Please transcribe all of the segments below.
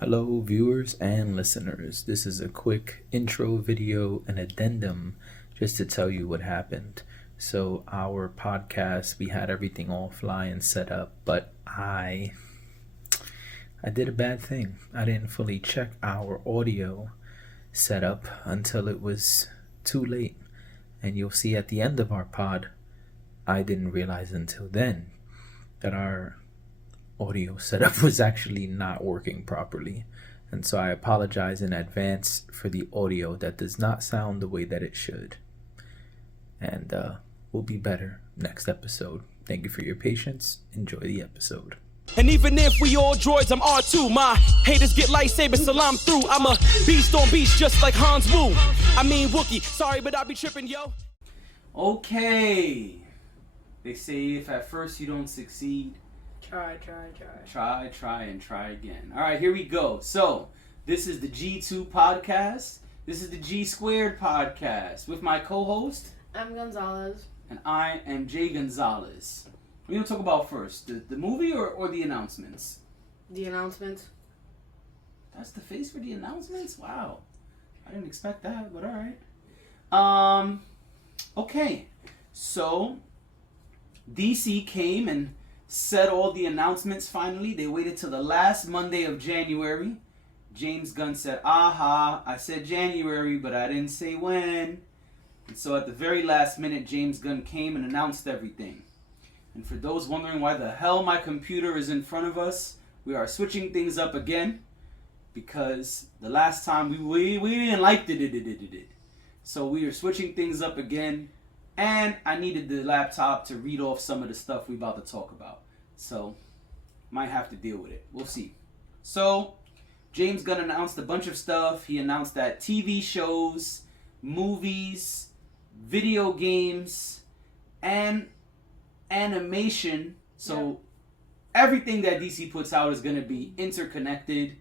Hello, viewers and listeners. This is a quick intro video and addendum just to tell you what happened. So, our podcast, we had everything all fly and set up, but I did a bad thing. I didn't fully check our audio setup until it was too late. And you'll see at the end of our pod, I didn't realize until then that our audio setup was actually not working properly. And so I apologize in advance for the audio that does not sound the way that it should. And we'll be better next episode. Thank you for your patience. Enjoy the episode. And even if we all droids, I'm R2. My haters get lightsabers, salam through. I'm a beast on beast just like Hans Wu. I mean Wookie, sorry but I be tripping, yo. Okay. They say if at first you don't succeed, try and try again. All right, here we go. So, this is the G2 podcast. This is the G Squared podcast with my co-host. I'm Gonzalez. And I am Jay Gonzalez. What are you going to talk about first? The movie or the announcements? The announcements. That's the face for the announcements? Wow. I didn't expect that, but all right. Okay. So, DC came and said all the announcements finally. They waited till the last Monday of January. James Gunn said, aha, I said January, but I didn't say when. And so at the very last minute, James Gunn came and announced everything. And for those wondering why the hell my computer is in front of us, we are switching things up again. Because the last time we didn't like it. So we are switching things up again. And I needed the laptop to read off some of the stuff we're about to talk about. So, might have to deal with it. We'll see. So, James Gunn announced a bunch of stuff. He announced that TV shows, movies, video games, and animation. So, everything that DC puts out is going to be interconnected.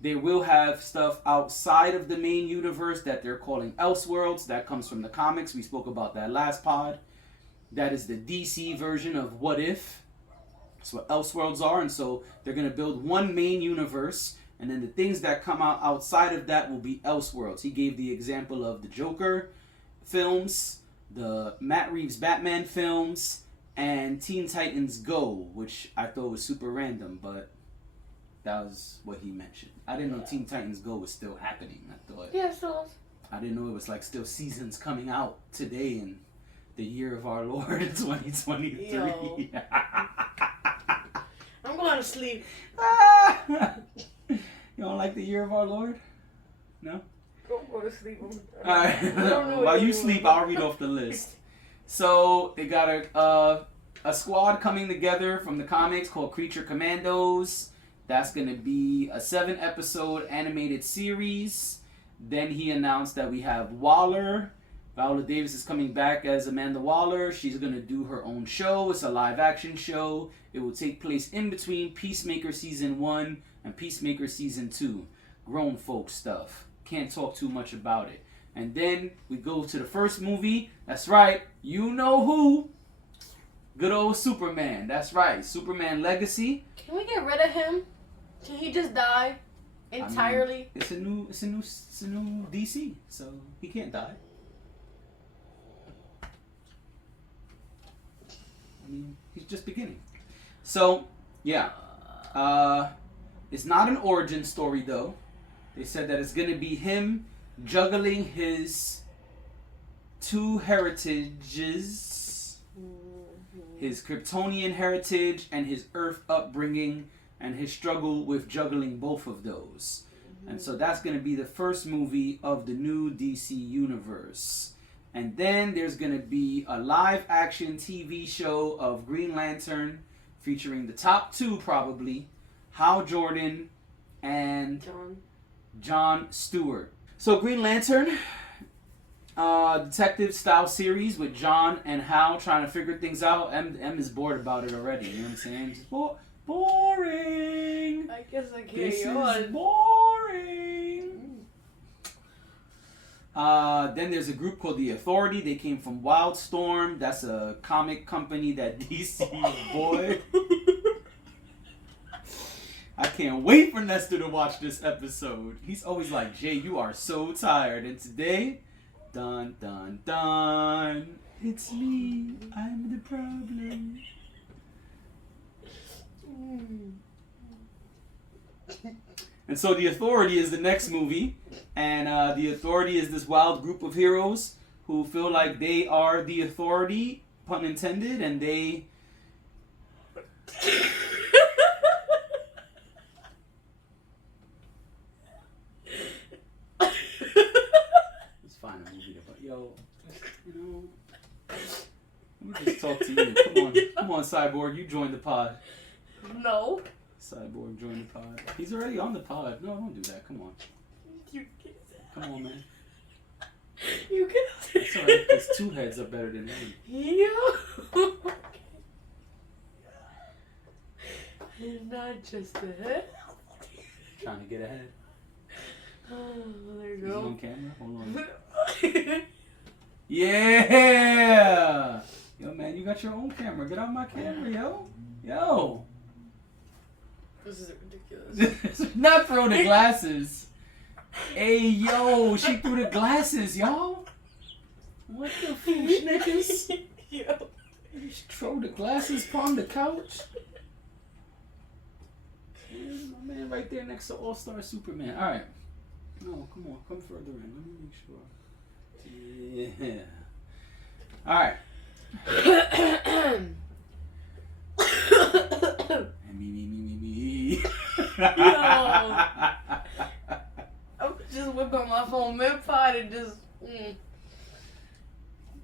They will have stuff outside of the main universe that they're calling Elseworlds. That comes from the comics. We spoke about that last pod. That is the DC version of What If. That's what Elseworlds are. And so they're going to build one main universe. And then the things that come out outside of that will be Elseworlds. He gave the example of the Joker films, the Matt Reeves Batman films, and Teen Titans Go, which I thought was super random, but that was what he mentioned. I didn't know Teen Titans Go was still happening. I thought. Yeah, so. I didn't know it was like still seasons coming out today in the year of our Lord 2023. Yo. I'm going to sleep. You don't like the year of our Lord? No? Go to sleep. Alright. While you sleep, I'll read off the list. So they got a squad coming together from the comics called Creature Commandos. That's going to be a 7-episode animated series. Then he announced that we have Waller. Viola Davis is coming back as Amanda Waller. She's going to do her own show. It's a live-action show. It will take place in between Peacemaker Season 1 and Peacemaker Season 2. Grown folk stuff. Can't talk too much about it. And then we go to the first movie. That's right. You know who. Good old Superman. That's right. Superman Legacy. Can we get rid of him? Can he just die entirely? I mean, it's a new DC, so he can't die. I mean, he's just beginning. So, yeah. It's not an origin story, though. They said that it's going to be him juggling his two heritages. His Kryptonian heritage and his Earth upbringing and his struggle with juggling both of those. And so that's going to be the first movie of the new DC universe. And then there's going to be a live action TV show of Green Lantern featuring the top two probably, Hal Jordan and John Stewart. So Green Lantern, detective style series with John and Hal trying to figure things out. M is bored about it already. You know what I'm saying? Just boring. I guess I can't. This is boring. Then there's a group called The Authority. They came from Wildstorm. That's a comic company that DC bought. I can't wait for Nestor to watch this episode. He's always like, Jay, you are so tired. And today, dun dun dun, it's me. I'm the problem. And so The Authority is the next movie. And The Authority is this wild group of heroes who feel like they are the authority, pun intended, and they... Let's find a movie to put. Yo, you know, let me just talk to you. Come on, Cyborg, you join the pod. No. Cyborg, join the pod. He's already on the pod. No, don't do that. Come on. You Come on, man. You can. It's alright, because two heads are better than one. You. It's not just a head. Trying to get ahead. Oh, there you Is he go. on camera? Hold on. Yeah! Yo, man, you got your own camera. Get on my camera, yo. Yo. This is ridiculous. Not throw the glasses. Hey, yo, she threw the glasses, y'all. What the foolishness? Yo. You throw the glasses from the couch. There's my man right there next to All-Star Superman. All right. No, come on. Come further in. Let me make sure. Yeah. All right. Me. I'm just whipping my phone mid-pod and just...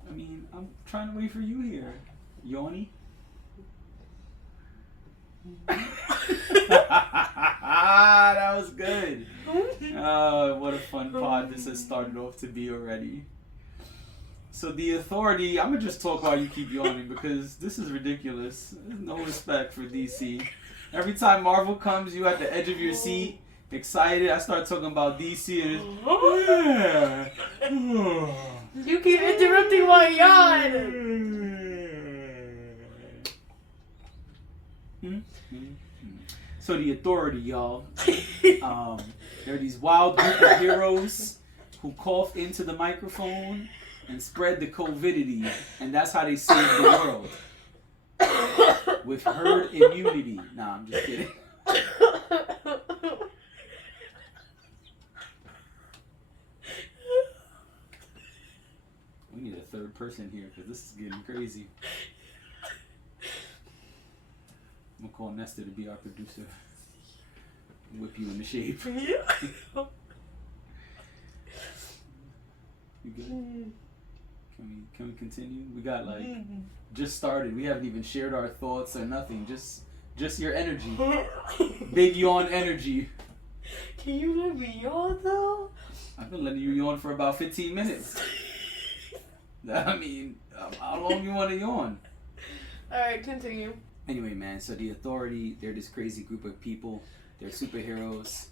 I mean, I'm trying to wait for you here. Yawny. That was good. Oh, what a fun pod this has started off to be already. So The Authority, I'm going to just talk while you keep yawning because this is ridiculous. There's no respect for DC. Every time Marvel comes, you at the edge of your seat, excited. I start talking about DC and it's... You keep interrupting my yawn. So The Authority, y'all. They're these wild group of heroes who cough into the microphone and spread the COVIDity, and that's how they save the world. With herd immunity. Nah, I'm just kidding. We need a third person here because this is getting crazy. I'm gonna call Nestor to be our producer. Whip you into shape. You good? Can we continue? We got like just started. We haven't even shared our thoughts or nothing. Just your energy. Big yawn energy. Can you let me yawn though? I've been letting you yawn for about 15 minutes. I mean, how long you want to yawn? Alright, continue. Anyway, man, so The Authority, they're this crazy group of people. They're superheroes.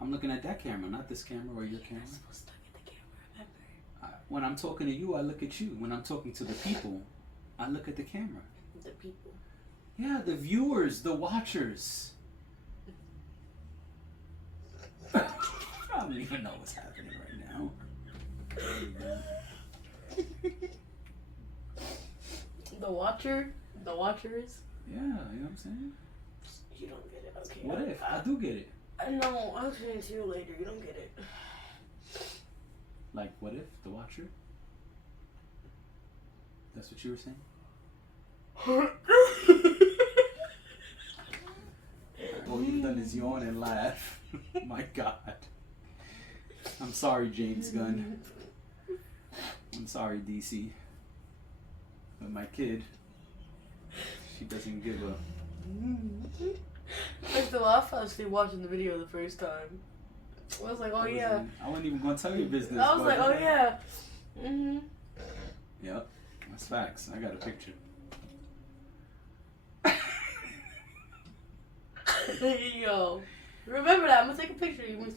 I'm looking at that camera, not this camera or your camera. I'm supposed to look at the camera, remember? When I'm talking to you, I look at you. When I'm talking to the people, I look at the camera. The people. Yeah, the viewers, the watchers. I don't even know what's happening right now. The watcher? The watchers? Yeah, you know what I'm saying? You don't get it, okay. What if? I do get it. No, I'll explain it to you later. You don't get it. Like, what if? The watcher? That's what you were saying? All you've done is yawn and laugh. My God. I'm sorry, James Gunn. I'm sorry, DC. But my kid, she doesn't give a... I still laughed actually watching the video the first time. I was like, oh yeah. I wasn't even going to tell your business. I was like, oh yeah. Mm-hmm. Yep, that's facts. I got a picture. Yo. Remember that. I'm going to take a picture of you.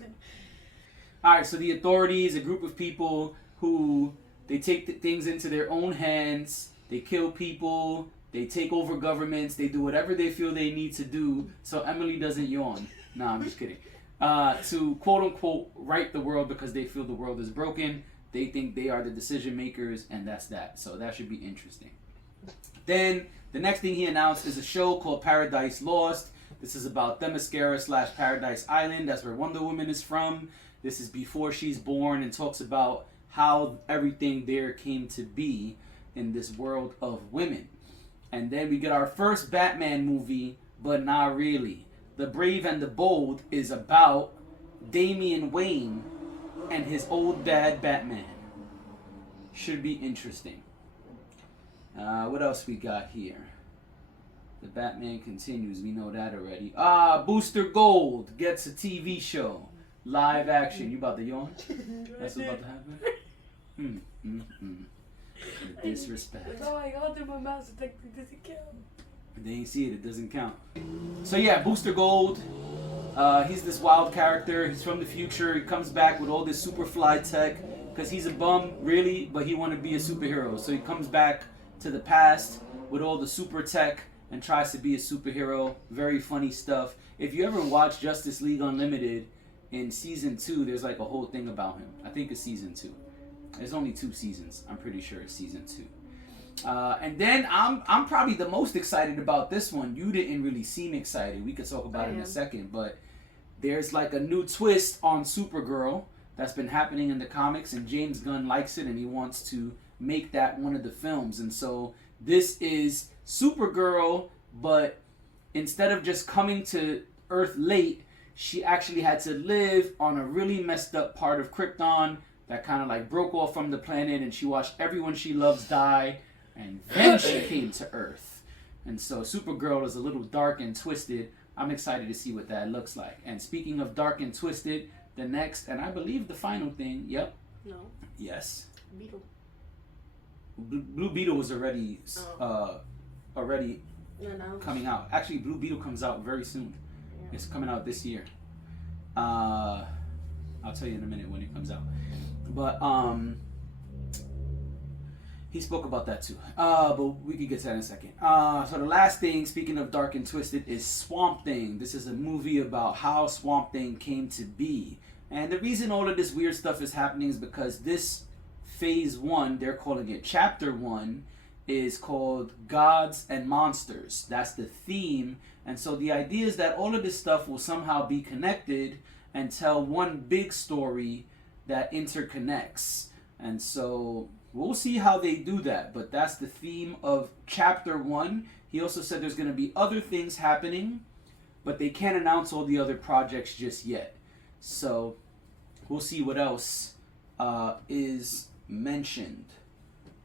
Alright, so The Authority is a group of people who, they take things into their own hands. They kill people. They take over governments. They do whatever they feel they need to do so Emily doesn't yawn. Nah, I'm just kidding. To quote unquote right the world because they feel the world is broken. They think they are the decision makers, and that's that. So that should be interesting. Then the next thing he announced is a show called Paradise Lost. This is about Themyscira / Paradise Island. That's where Wonder Woman is from. This is before she's born and talks about how everything there came to be in this world of women. And then we get our first Batman movie, but not really. The Brave and the Bold is about Damian Wayne and his old dad Batman. Should be interesting. What else we got here? The Batman continues. We know that already. Booster Gold gets a TV show. Live action. You about to yawn? That's what's about to happen? The disrespect. Oh, I got through my mouth, so technically doesn't count. They ain't see it. It doesn't count. So yeah, Booster Gold. He's this wild character. He's from the future. He comes back with all this Superfly tech because he's a bum, really, but he want to be a superhero. So he comes back to the past with all the super tech and tries to be a superhero. Very funny stuff. If you ever watch Justice League Unlimited in season 2, there's like a whole thing about him. I think it's season 2. There's only 2 seasons. I'm pretty sure it's season 2. And then I'm probably the most excited about this one. You didn't really seem excited. We could talk about it in a second, but there's like a new twist on Supergirl that's been happening in the comics, and James Gunn likes it, and he wants to make that one of the films. And so this is Supergirl, but instead of just coming to Earth late, she actually had to live on a really messed up part of Krypton that kind of like broke off from the planet, and she watched everyone she loves die, and then she came to Earth. And so Supergirl is a little dark and twisted. I'm excited to see what that looks like. And speaking of dark and twisted, the next, and I believe the final thing, yep. No. Yes. Beetle. Blue Beetle was already No. coming out. Actually, Blue Beetle comes out very soon. Yeah. It's coming out this year. I'll tell you in a minute when it comes out. But he spoke about that too. But we can get to that in a second. So the last thing, speaking of dark and twisted, is Swamp Thing. This is a movie about how Swamp Thing came to be. And the reason all of this weird stuff is happening is because this phase 1, they're calling it chapter 1, is called Gods and Monsters. That's the theme. And so the idea is that all of this stuff will somehow be connected and tell one big story that interconnects. And so we'll see how they do that, but that's the theme of chapter 1. He also said there's going to be other things happening, but they can't announce all the other projects just yet. So we'll see what else is mentioned.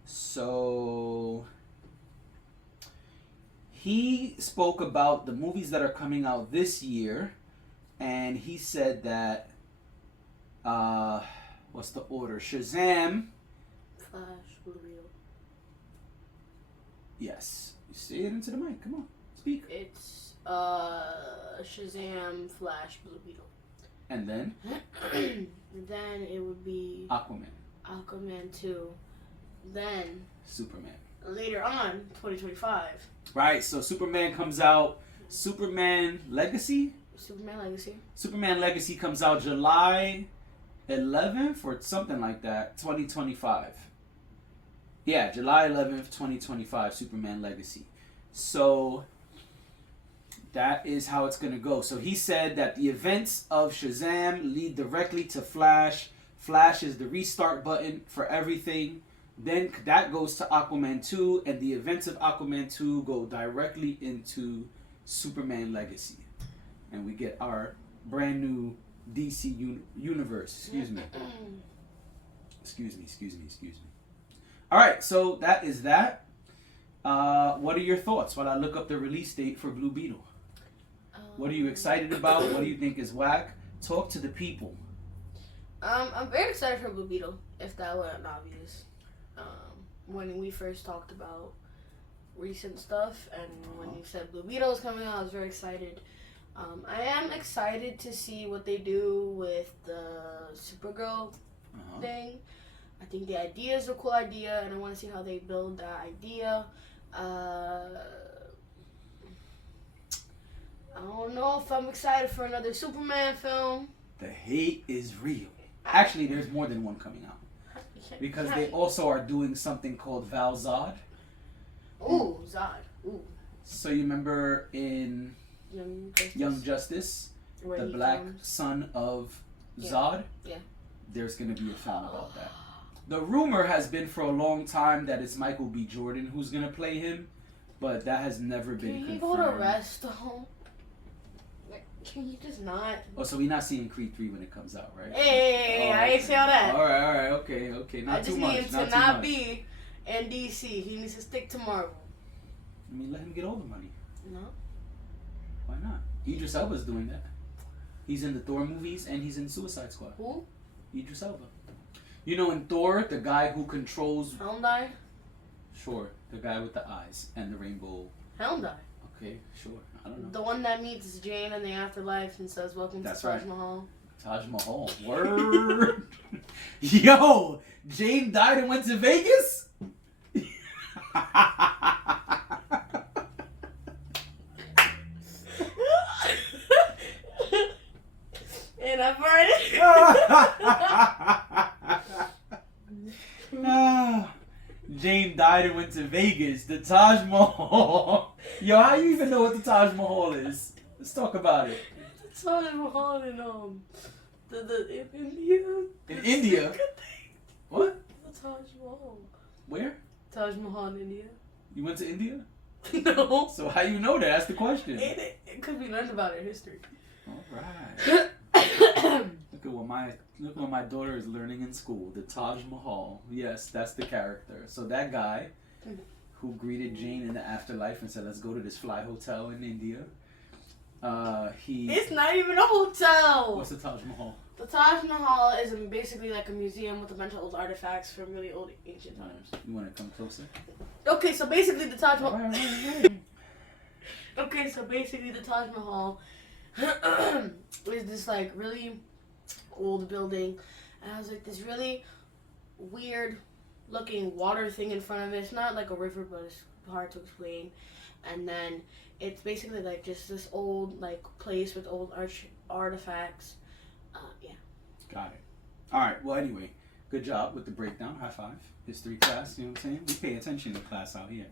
So he spoke about the movies that are coming out this year, and he said that what's the order? Shazam, Flash, Blue Beetle. yes. You say it into the mic. Come on, speak. It's Shazam, Flash, Blue Beetle. And then Then it would be Aquaman, Aquaman 2. Then Superman. later on, 2025. Right. So Superman comes out. Superman Legacy. Superman Legacy. Superman Legacy comes out July 11th or something like that. 2025. Yeah, July 11th, 2025. Superman Legacy. So that is how it's going to go. So he said that the events of Shazam lead directly to Flash. Flash is the restart button for everything. Then that goes to Aquaman 2, and the events of Aquaman 2 go directly into Superman Legacy. And we get our brand new DC universe. Excuse me. All right, so that is that. What are your thoughts while I look up the release date for Blue Beetle? What are you excited about? What do you think is whack? Talk to the people. I'm very excited for Blue Beetle, if that wasn't obvious. When we first talked about recent stuff, and when you said Blue Beetle was coming out, I was very excited. I am excited to see what they do with the Supergirl thing. I think the idea is a cool idea, and I want to see how they build that idea. I don't know if I'm excited for another Superman film. The hate is real. Actually, there's more than one coming out. Because they also are doing something called Val Zod. Ooh, Zod. Ooh. So you remember in Young Justice, Where the he black comes. son of Zod? Yeah. There's going to be a film about that. The rumor has been for a long time that it's Michael B. Jordan who's going to play him, but that has never been Can you confirmed. go to rest though? Can you just not? Oh, so we're not seeing Creed 3 when it comes out, right? Hey, I ain't say all that. Alright, okay. Not I just too need much. him to Not not too much. be in DC. He needs to stick to Marvel. I mean, let him get all the money. No. Why not? Idris Elba's doing that. He's in the Thor movies and he's in Suicide Squad. Who? Idris Elba. You know, in Thor, the guy who controls... Helmdye? Sure, the guy with the eyes and the rainbow. Helmdye. Okay, sure. I don't know. The one that meets Jane in the afterlife and says, "Welcome That's to Taj right. Mahal." Taj Mahal. Word. Yo, Jane died and went to Vegas? And I've heard it. Jane died and went to Vegas. The Taj Mahal. Yo, how you even know what the Taj Mahal is? Let's talk about it. The Taj Mahal in in India. In India? What? The Taj Mahal. Where? Taj Mahal in India. You went to India? No. So how you know that? That's the question. It could be learned about in history. All right. Look what my daughter is learning in school. The Taj Mahal. Yes, that's the character. So that guy who greeted Jane in the afterlife and said, "Let's go to this fly hotel in India." It's not even a hotel. What's the Taj Mahal? The Taj Mahal is basically like a museum with a bunch of old artifacts from really old ancient times. You want to come closer? Okay, so basically the Taj Mahal. Right. Okay, so basically the Taj Mahal is this like really old building, and it has like this really weird looking water thing in front of it. It's not like a river, but it's hard to explain. And then it's basically like just this old like place with old artifacts. Yeah. Got it. All right. Well, anyway, good job with the breakdown. High five. History class. You know what I'm saying? We pay attention to class out here.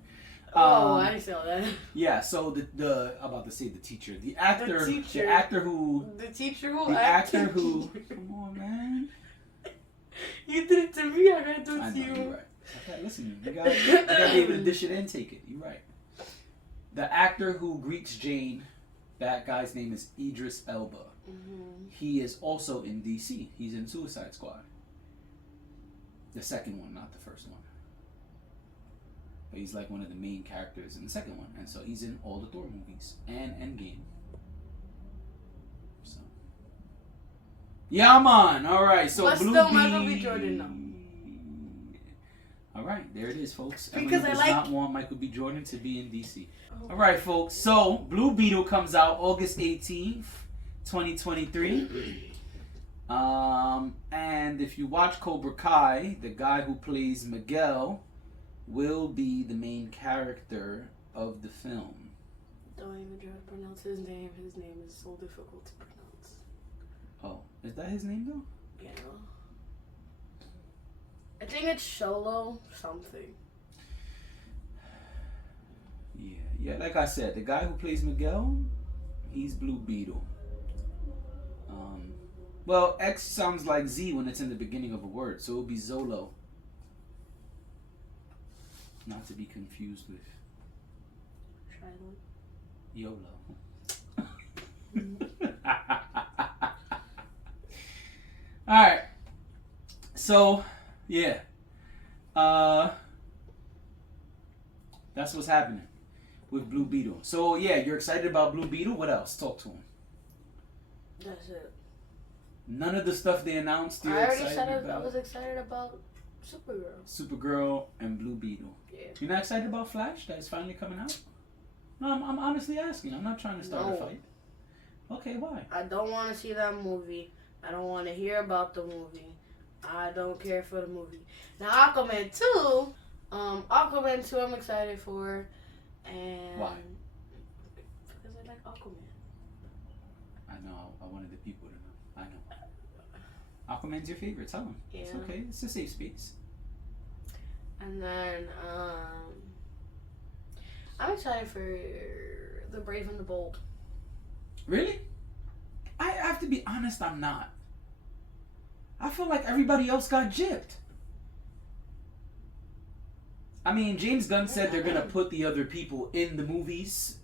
I didn't say all that. Yeah. So the I'm about to say the teacher, the actor, The teacher. the actor who, The teacher who the acted. actor who. Come on, man. You did it to me. I gotta do I it to know, you. you're right. Okay, listen, you gotta be able to dish it and take it. You're right. The actor who greets Jane, that guy's name is Idris Elba. Mm-hmm. He is also in DC. He's in Suicide Squad. The second one, not the first one. But he's like one of the main characters in the second one. And so he's in all the Thor movies and Endgame. So. Yeah, man. All right. So But Blue still, Bee- Michael B. Jordan, no. All right, there it is, folks. Because Emily I does like- not want Michael B. Jordan to be in DC. Oh. All right, folks. So Blue Beetle comes out August 18th, 2023. And if you watch Cobra Kai, the guy who plays Miguel will be the main character of the film. Don't even try to pronounce his name. His name is so difficult to pronounce. Oh, is that his name though? Yeah. I think it's Solo something. Yeah. Like I said, the guy who plays Miguel, he's Blue Beetle. Well, X sounds like Z when it's in the beginning of a word, so it'll be Zolo. Not to be confused with Shiloh. YOLO. Alright. So, yeah. That's what's happening with Blue Beetle. So, yeah, you're excited about Blue Beetle? What else? Talk to him. That's it. None of the stuff they announced you're I already excited said I about? was excited about Supergirl. Supergirl and Blue Beetle. Yeah. You're not excited about Flash that is finally coming out? No, I'm honestly asking. I'm not trying to start a No. fight. Okay, why? I don't want to see that movie. I don't want to hear about the movie. I don't care for the movie. Now Aquaman 2, Aquaman 2 I'm excited for. And Why? because I like Aquaman. I know. I wanted the people to know. I know. Aquaman's your favorite. Tell him. Yeah. It's okay. It's a safe space. And then I'm excited for The Brave and the Bold. Really? I have to be honest, I'm not. I feel like everybody else got gypped. I mean, James Gunn said they're gonna put the other people in the movies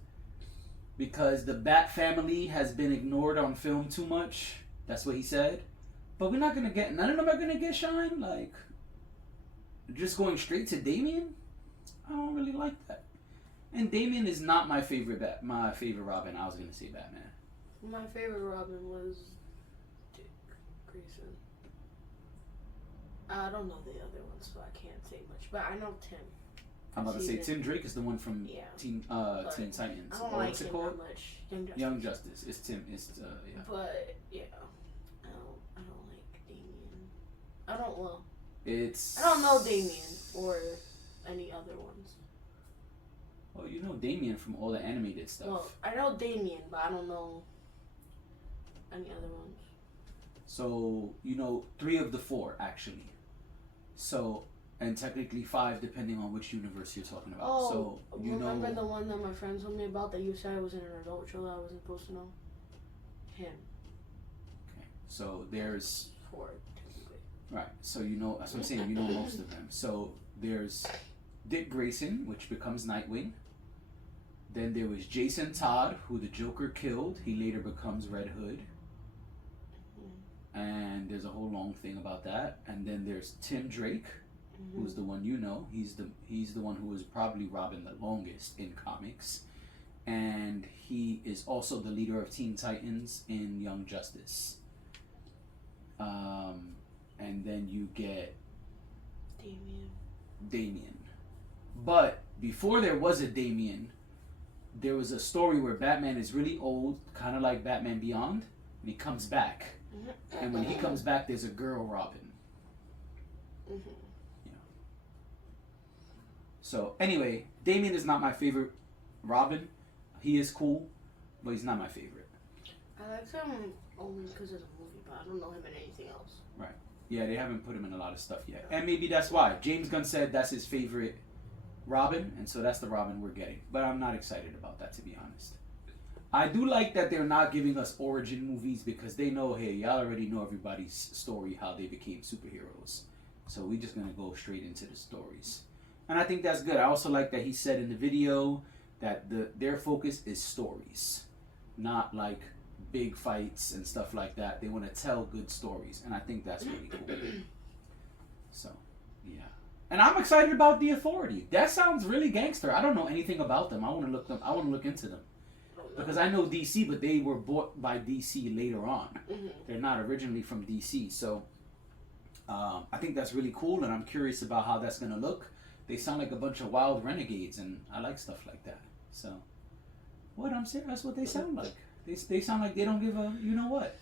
because the Bat family has been ignored on film too much. That's what he said. But we're not gonna get, none of them are gonna get shine. Like, just going straight to Damian? I don't really like that. And Damian is not my favorite Robin. I was gonna say Batman. My favorite Robin was Dick Grayson. I don't know the other ones, so I can't say much. But I know Tim. I'm about to say Tim Drake is the one from Teen Titans. I don't like what's it him called? that much. Young Justice. It's Tim. It's yeah. But yeah, I don't like Damian. I don't know Damian or any other ones. Well, you know Damian from all the animated stuff. Well, I know Damian, but I don't know any other ones. So you know 3 of the 4 actually. So, and technically 5 depending on which universe you're talking about. Oh, so you remember know the one that my friend told me about that you said was in an adult show that I wasn't supposed to know? Him. Okay. So there's 4 technically. right. So you know that's what I'm saying. You know most of them. So there's Dick Grayson, which becomes Nightwing. Then there was Jason Todd, who the Joker killed. He later becomes Red Hood. And there's a whole long thing about that. And then there's Tim Drake, who's the one you know. He's the one who was probably Robin the longest in comics. And he is also the leader of Teen Titans in Young Justice. And then you get Damian. But before there was a Damian, there was a story where Batman is really old, kind of like Batman Beyond, and he comes back. And when he comes back, there's a girl Robin. Yeah. So anyway, Damian is not my favorite Robin. He is cool, but he's not my favorite. I like him only because of the movie, but I don't know him in anything else. Right. Yeah, they haven't put him in a lot of stuff yet. And maybe that's why. James Gunn said that's his favorite Robin, and so that's the Robin we're getting. But I'm not excited about that, to be honest. I do like that they're not giving us origin movies because they know, hey, y'all already know everybody's story, how they became superheroes. So we're just going to go straight into the stories. And I think that's good. I also like that he said in the video that their focus is stories, not like big fights and stuff like that. They want to tell good stories, and I think that's really cool. So, yeah. And I'm excited about The Authority. That sounds really gangster. I don't know anything about them. I want to look into them. Because I know DC, but they were bought by DC later on. They're not originally from DC. So I think that's really cool, and I'm curious about how that's going to look. They sound like a bunch of wild renegades, and I like stuff like that. So, what? I'm serious. That's what they sound like. They sound like they don't give a you know what.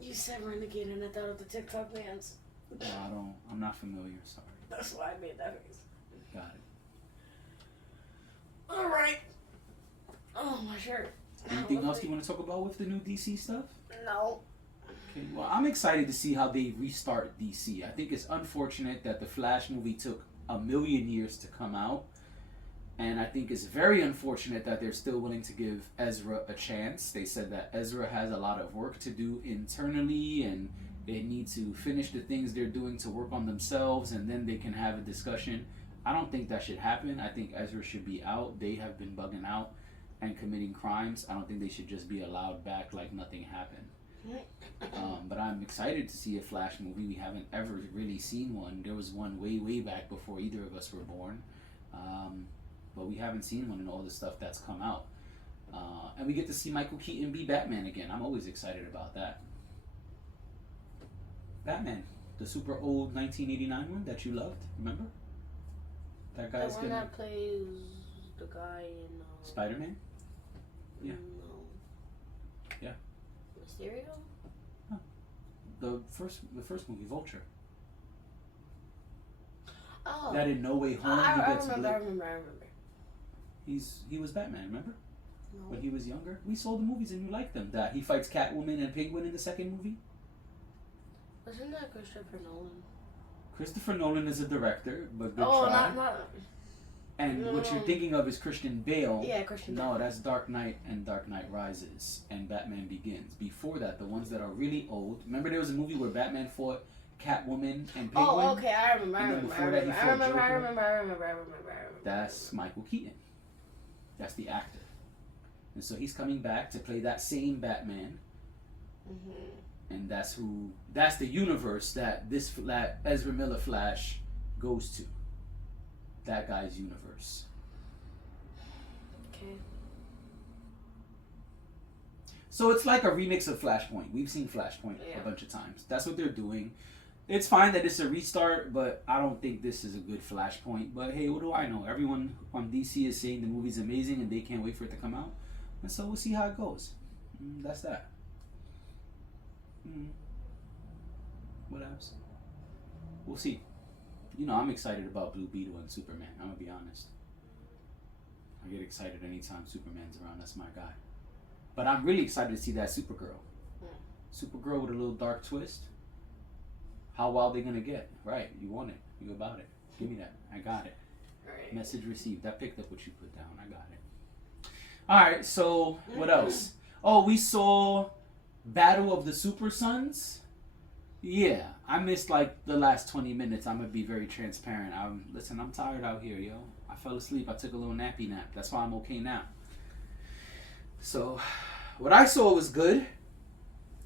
You said renegade, and I thought of the TikTok bands. No, I'm not familiar. Sorry. That's why I made that face. Got it. All right. Oh, my shirt. Anything else you want to talk about with the new DC stuff? No. Okay, well, I'm excited to see how they restart DC. I think it's unfortunate that the Flash movie took a million years to come out. And I think it's very unfortunate that they're still willing to give Ezra a chance. They said that Ezra has a lot of work to do internally, and they need to finish the things they're doing to work on themselves, and then they can have a discussion. I don't think that should happen. I think Ezra should be out. They have been bugging out and committing crimes. I don't think they should just be allowed back like nothing happened. But I'm excited to see a Flash movie. We haven't ever really seen one. There was one way back before either of us were born. But we haven't seen one in all the stuff that's come out. And we get to see Michael Keaton be Batman again. I'm always excited about that. Batman, the super old 1989 one that you loved, remember? That guy's the one that plays the guy in Spider-Man? Yeah. No. Yeah. Mysterio? No. The first movie, Vulture. Oh. That in No Way Home I he gets remember. He was Batman, remember? No. When he was younger. We saw the movies and you liked them. That he fights Catwoman and Penguin in the second movie. Wasn't that Christopher Nolan? Christopher Nolan is a director, but good Oh, try. not. And No. what you're thinking of is Christian Bale. Yeah, Christian Bale. No, that's Dark Knight and Dark Knight Rises and Batman Begins. Before that, the ones that are really old. Remember there was a movie where Batman fought Catwoman and Penguin? Oh, okay, I remember. That's Michael Keaton. That's the actor. And so he's coming back to play that same Batman. Mm-hmm. And that's the universe that that Ezra Miller Flash goes to. That guy's universe. Okay. So it's like a remix of Flashpoint. We've seen Flashpoint a bunch of times. That's what they're doing. It's fine that it's a restart, but I don't think this is a good Flashpoint. But hey, what do I know? Everyone on DC is saying the movie's amazing and they can't wait for it to come out. And so we'll see how it goes. That's that. What else? We'll see. You know, I'm excited about Blue Beetle and Superman. I'm going to be honest. I get excited anytime Superman's around. That's my guy. But I'm really excited to see that Supergirl. Supergirl with a little dark twist. How wild they going to get? Right. You want it. You about it. Give me that. I got it. Right. Message received. I picked up what you put down. I got it. Alright, so what else? Oh, we saw Battle of the Super Sons. Yeah, I missed like the last 20 minutes. I'm gonna be very transparent. Listen, I'm tired out here, yo. I fell asleep. I took a little nappy nap. That's why I'm okay now. So, what I saw was good.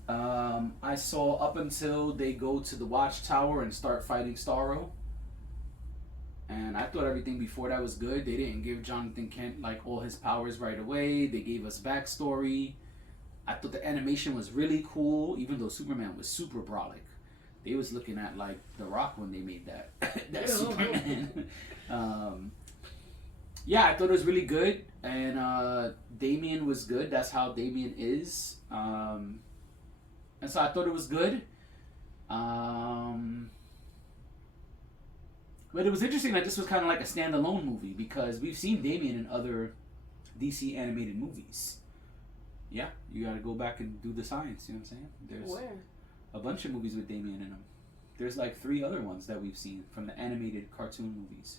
I saw up until they go to the Watchtower and start fighting Starro. And I thought everything before that was good. They didn't give Jonathan Kent like all his powers right away. They gave us backstory. I thought the animation was really cool, even though Superman was super brolic. They was looking at like The Rock when they made that Superman. Yeah, I thought it was really good, and Damian was good. That's how Damian is, and so I thought it was good. But it was interesting that this was kind of like a standalone movie because we've seen Damian in other DC animated movies. Yeah, you got to go back and do the science. You know what I'm saying? There's Where? a bunch of movies with Damian in them. There's like 3 other ones that we've seen from the animated cartoon movies.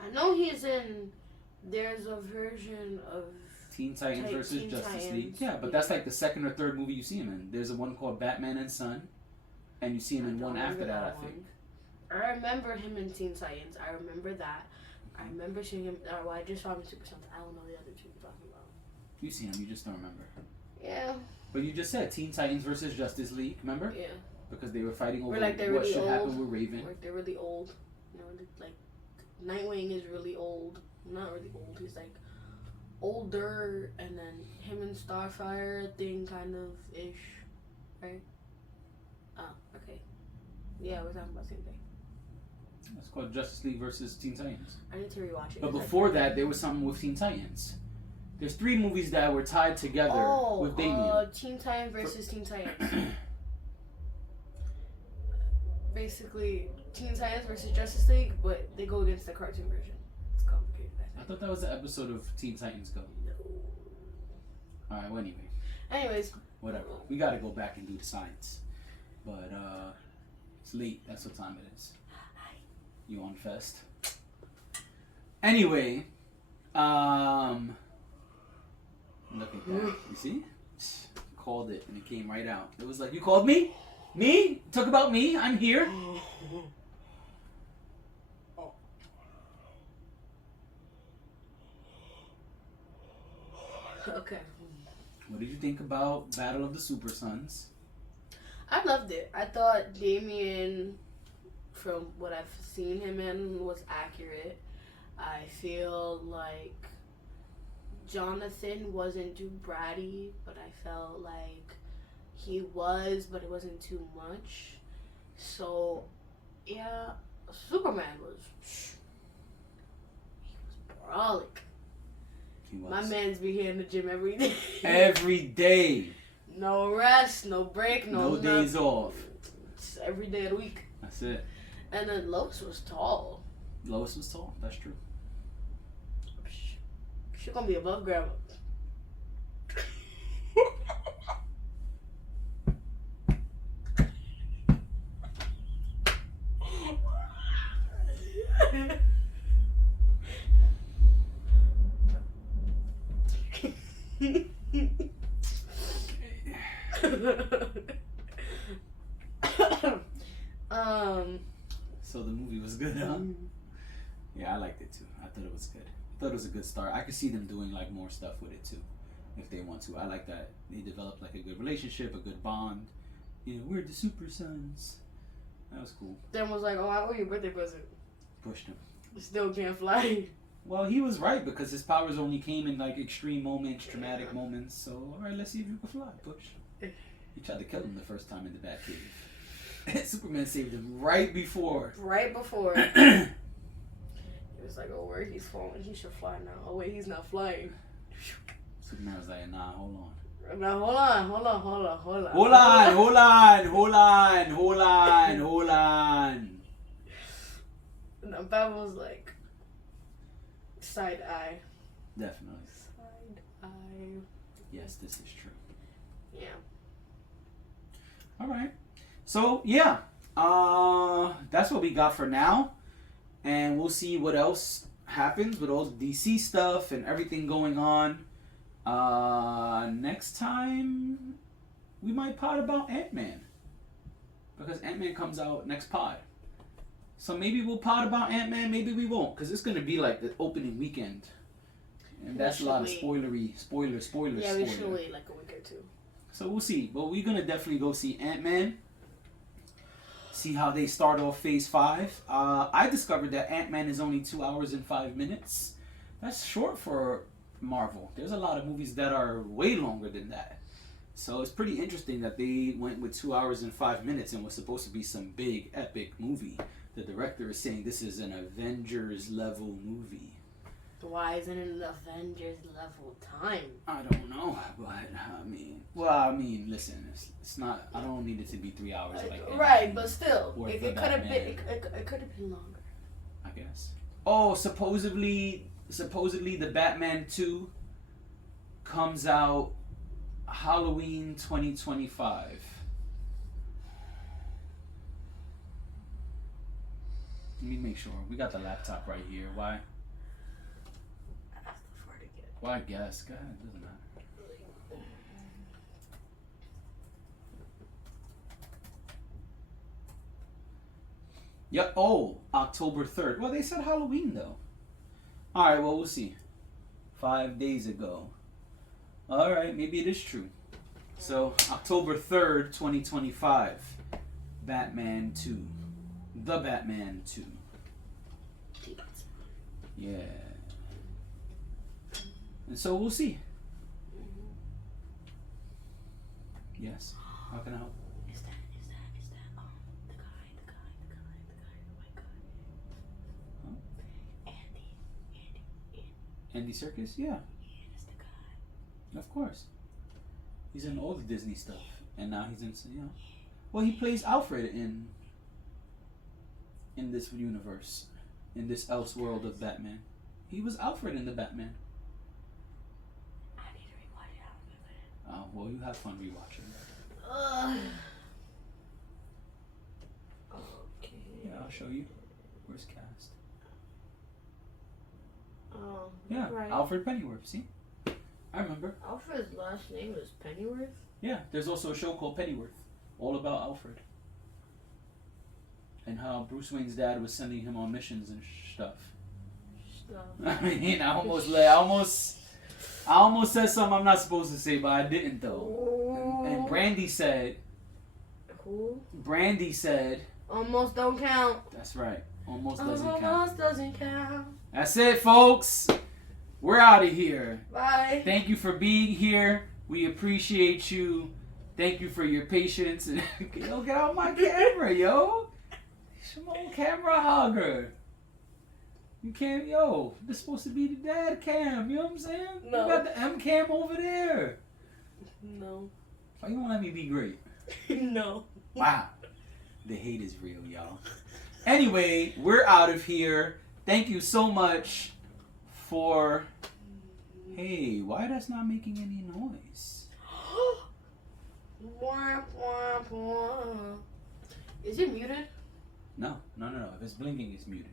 I know he's in. There's a version of Teen Titans versus Teen Justice Titans. League. Yeah, but that's like the second or third movie you see him in. There's a one called Batman and Son, and you see him in one after that, I think. I remember him in Teen Titans. I remember that. I remember seeing him. I just saw him in Super Sons. I don't know the other 2 you're talking about. You've seen him, you just don't remember. Yeah. But you just said Teen Titans versus Justice League, remember? Yeah. Because they were fighting over Like they're what really should old. happen with Raven. Like they're really old. You know, like Nightwing is really old. Not really old. He's like older, and then him and Starfire thing kind of ish, right? Oh, okay. Yeah, we're talking about the same thing. It's called Justice League versus Teen Titans. I need to rewatch it. But before that, there was something with Teen Titans. There's 3 movies that were tied together with Damian. Teen Titans versus Teen Titans. Basically, Teen Titans versus Justice League, but they go against the cartoon version. It's complicated. I thought that was an episode of Teen Titans Go. No. Alright, well anyway. Anyways. Whatever. We gotta go back and do the science. But it's late. That's what time it is. Yawnfest. Anyway, look at that. You see? Called it and it came right out. It was like, you called me? Me? Talk about me? I'm here. Okay. What did you think about Battle of the Super Sons? I loved it. I thought Damian, from what I've seen him in, was accurate. I feel like Jonathan wasn't too bratty, but I felt like he was, but it wasn't too much. So, yeah, Superman was brolic. He was. My man's be here in the gym every day. Every day. No rest, no break, no days off. Just every day of the week. That's it. And then Lois was tall. Lois was tall. That's true. She's gonna be above grandma. So the movie was good, huh? Yeah, I liked it too. I thought it was good. I thought it was a good start. I could see them doing like more stuff with it too, if they want to. I like that they developed like a good relationship, a good bond. You know, we're the Super Sons. That was cool. Then was like, oh, I owe you a birthday present. Pushed him. Still can't fly. Well, he was right because his powers only came in like extreme moments, traumatic moments. So, all right, let's see if you can fly. Push. He tried to kill him the first time in the Batcave. Superman saved him right before. Right before. He was like, oh, where he's falling, he should fly now. Oh, wait, he's not flying. Superman was like, nah, hold on. Now, hold on. Hold on. And Batman was like, side eye. Definitely. Side eye. Yes, this is true. Yeah. All right. So, yeah. That's what we got for now. And we'll see what else happens with all the DC stuff and everything going on. Next time, we might pod about Ant-Man. Because Ant-Man comes out next pod. So maybe we'll pod about Ant-Man, maybe we won't. Because it's going to be like the opening weekend. And that's a lot of spoiler. Yeah, we should wait like a week or two. So we'll see. But we're going to definitely go see Ant-Man. See how they start off Phase 5. I discovered that Ant-Man is only 2 hours and 5 minutes. That's short for Marvel. There's a lot of movies that are way longer than that. So it's pretty interesting that they went with 2 hours and 5 minutes and was supposed to be some big, epic movie. The director is saying this is an Avengers level movie. Why isn't it an Avengers level time? I don't know, but I mean, listen, it's not. I don't need it to be 3 hours. Right, but still, it could have been. It could have been longer. I guess. Oh, supposedly the Batman 2 comes out Halloween 2025. Let me make sure. We got the laptop right here. Why? Well, I guess. God, it doesn't matter. Yep. Oh, October 3rd. Well, they said Halloween, though. All right, well, we'll see. 5 days ago. All right, maybe it is true. So, October 3rd, 2025. Batman 2. The Batman 2. Yeah. And so we'll see. Yes. How can I help? Is that the guy, the white guy? Huh? Andy Serkis? Yeah. Yeah, that's the guy. Of course. He's in all the Disney stuff. And now he's in, well, he plays Alfred in this universe. In this else world of Batman. He was Alfred in the Batman. Oh, well, you have fun rewatching. Okay. Yeah, I'll show you. Where's cast? Yeah, right. Alfred Pennyworth, see? I remember. Alfred's last name is Pennyworth? Yeah, there's also a show called Pennyworth. All about Alfred. And how Bruce Wayne's dad was sending him on missions and stuff. I mean, I almost said something I'm not supposed to say, but I didn't though. And Brandy said. Who? Brandy said. Almost don't count. That's right. Almost doesn't count. Almost doesn't count. That's it, folks. We're out of here. Bye. Thank you for being here. We appreciate you. Thank you for your patience. Yo, get out my camera, yo. Come on, camera hogger. You can't, this is supposed to be the dad cam, you know what I'm saying? No. You got the M cam over there. No. Why you won't let me be great? No. Wow. The hate is real, y'all. Anyway, we're out of here. Thank you so much for... Hey, why that's not making any noise? Is it muted? No. If it's blinking, it's muted.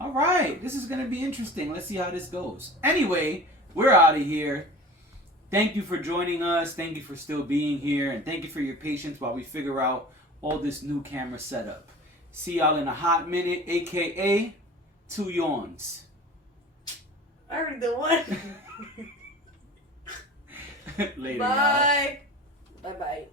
All right, this is going to be interesting. Let's see how this goes. Anyway, we're out of here. Thank you for joining us. Thank you for still being here. And thank you for your patience while we figure out all this new camera setup. See y'all in a hot minute, a.k.a. 2 yawns. I already did one. Later, Bye. Bye-bye.